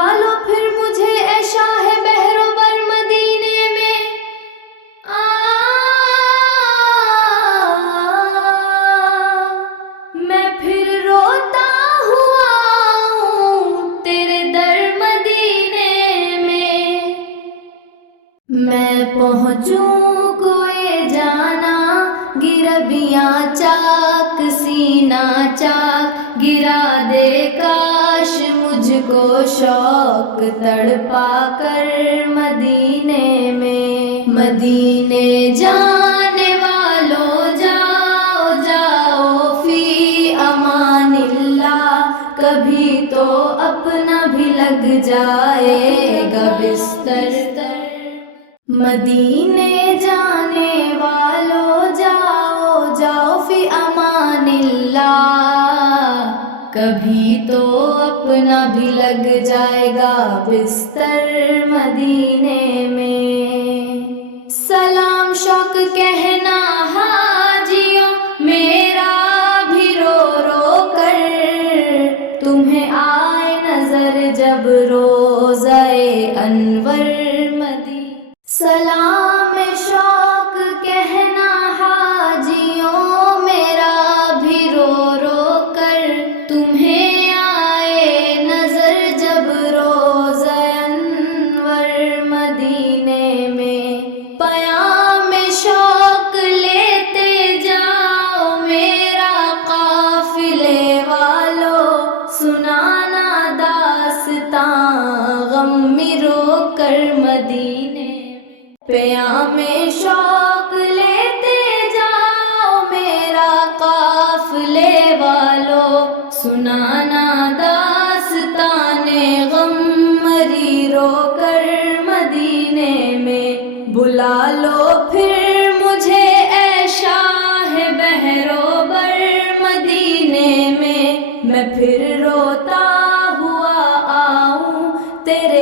بلا لو پھر مجھے اے شاہ بحر و بر مدینے میں، میں پھر روتا ہوا آؤں تیرے در مدینے میں، میں پہنچوں کوئے جانا گربیاں چاک سینہ چاک گرا دے کاش مجھ کو شوق تڑپا کر مدینے میں، مدینے جانے والوں جاؤ جاؤ فی امان اللہ، کبھی تو اپنا بھی لگ جائے گا بستر، مدینے جانے والوں جاؤ جاؤ فی امان اللہ، کبھی تو اپنا بھی لگ جائے گا بستر مدینے میں، سلام شوق کہنا حاجیوں میرا بھی رو رو کر، تمہیں آئے نظر جب روضہ انور مدینے، سلام شوق کہنا حاجیوں میرا بھی رو رو کر، تمہیں آئے نظر جب روضہ انور مدینے میں، پیام شوق لیتے جاؤ میرا قافلے والو، سنانا داستاں غم میں رو کر مدینے، پیام شوق لیتے جاؤ میرا قافلے والو، سنانا داستان غم مری رو کر مدینے میں، بلا لو پھر مجھے اے شاہ بحر و بر مدینے میں پھر روتا ہوا آؤں تیرے